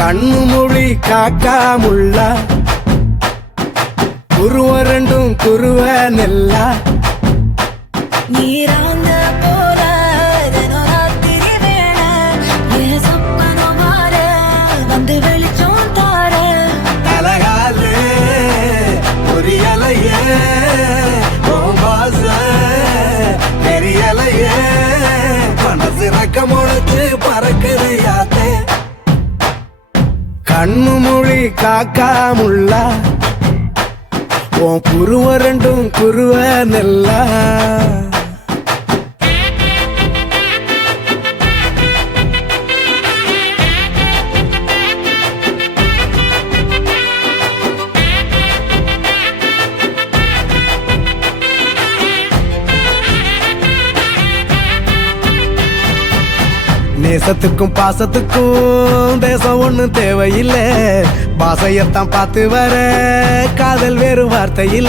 கண்ணு மொழி காக்காமுள்ளா குருவ ரெண்டும் குருவ நெல்லா நீராங்க போல ராத்திரி வேண என் சொப்பனம் மாற வந்து வெளிச்சம் தார அழகாலே புரியலையே பாச தெரியலையே மனசு ரக்க முளைச்சு பறக்குது யாத்தே கண்ணு மொழி காக்காமுள்ளா உன் குருவ ரெண்டும் குருவ நெல்லா நேசத்துக்கும் பாசத்துக்கும் தேசம் ஒண்ணும் தேவையில்லை பாசையத்தான் பார்த்து வர காதல் வேறு வார்த்தை இல்லை